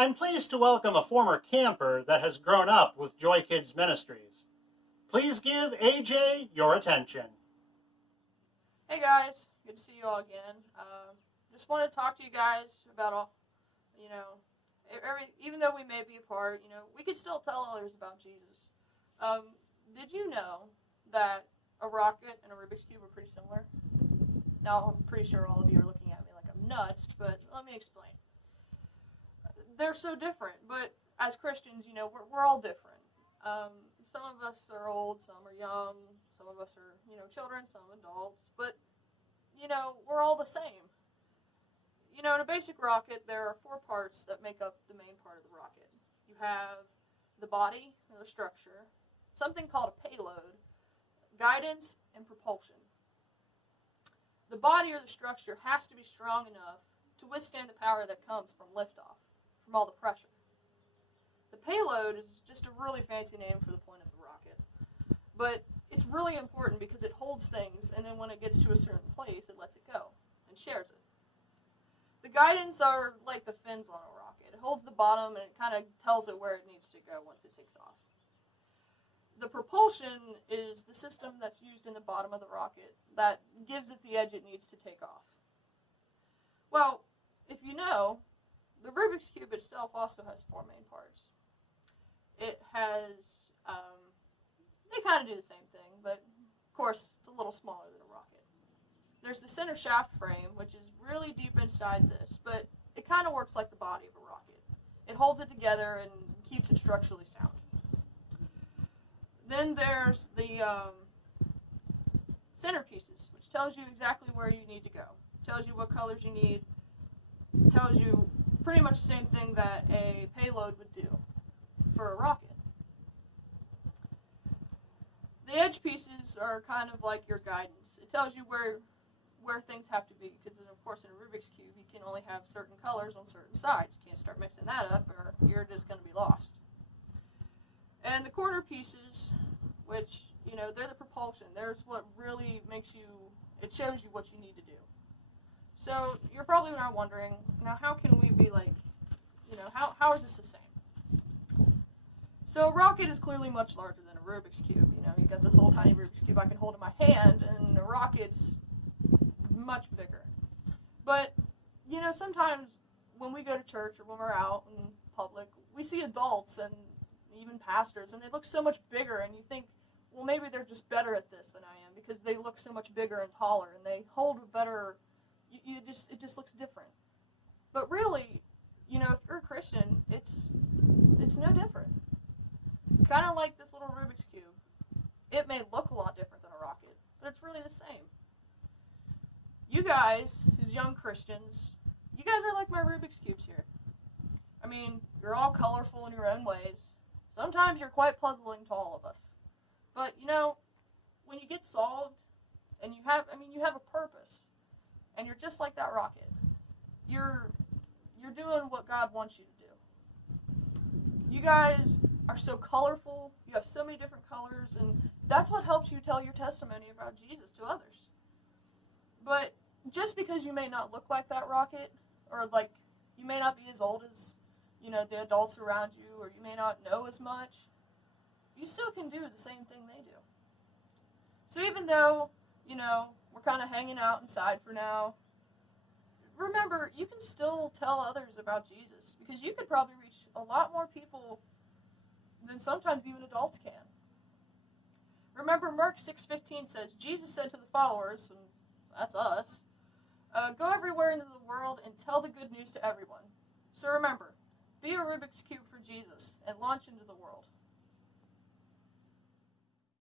I'm pleased to welcome a former camper that has grown up with Joy Kids Ministries. Please give AJ your attention. Hey guys, good to see you all again. Just want to talk to you guys about all, even though we may be apart, we can still tell others about Jesus. Did you know that a rocket and a Rubik's Cube are pretty similar? Now, I'm pretty sure all of you are looking at me like I'm nuts, but let me explain. They're so different, but as Christians, we're all different. Some of us are old, some are young, some of us are, children, some adults, but, we're all the same. In a basic rocket, there are 4 parts that make up the main part of the rocket. You have the body, or the structure, something called a payload, guidance, and propulsion. The body or the structure has to be strong enough to withstand the power that comes from liftoff, from all the pressure. The payload is just a really fancy name for the point of the rocket. But it's really important because it holds things, and then when it gets to a certain place, it lets it go and shares it. The guidance are like the fins on a rocket. It holds the bottom, and it kind of tells it where it needs to go once it takes off. The propulsion is the system that's used in the bottom of the rocket that gives it the edge it needs to take off. Well, if you know, the Rubik's Cube itself also has 4 main parts. It has, they kind of do the same thing, but of course it's a little smaller than a rocket. There's the center shaft frame, which is really deep inside this, but it kind of works like the body of a rocket. It holds it together and keeps it structurally sound. Then there's the center pieces, which tells you exactly where you need to go. It tells you what colors you need. It tells you pretty much the same thing that a payload would do for a rocket. The edge pieces are kind of like your guidance. It tells you where things have to be, because of course in a Rubik's Cube you can only have certain colors on certain sides. You can't start mixing that up or you're just going to be lost. And the corner pieces, which, they're the propulsion. There's what really makes you, it shows you what you need to do. So you're probably now wondering, how can we be like, how is this the same? So a rocket is clearly much larger than a Rubik's Cube. You got this little tiny Rubik's Cube I can hold in my hand, and a rocket's much bigger. But, sometimes when we go to church or when we're out in public, we see adults and even pastors, and they look so much bigger, and you think, well, maybe they're just better at this than I am, because they look so much bigger and taller, and they hold a better, it just looks different. But really, if you're a Christian, it's no different. Kind of like this little Rubik's Cube. It may look a lot different than a rocket, but it's really the same. You guys, as young Christians, you guys are like my Rubik's Cubes here. I mean, you're all colorful in your own ways. Sometimes you're quite puzzling to all of us. But, when you get solved, and you have a purpose, and you're just like that rocket. You're doing what God wants you to do. You guys are so colorful, you have so many different colors, and that's what helps you tell your testimony about Jesus to others. But just because you may not look like that rocket, or like you may not be as old as the adults around you, or you may not know as much, you still can do the same thing they do. So even though, we're kind of hanging out inside for now, remember, you can still tell others about Jesus, because you could probably reach a lot more people than sometimes even adults can. Remember, Mark 6:15 says, Jesus said to the followers, and that's us, go everywhere into the world and tell the good news to everyone. So remember, be a Rubik's Cube for Jesus and launch into the world.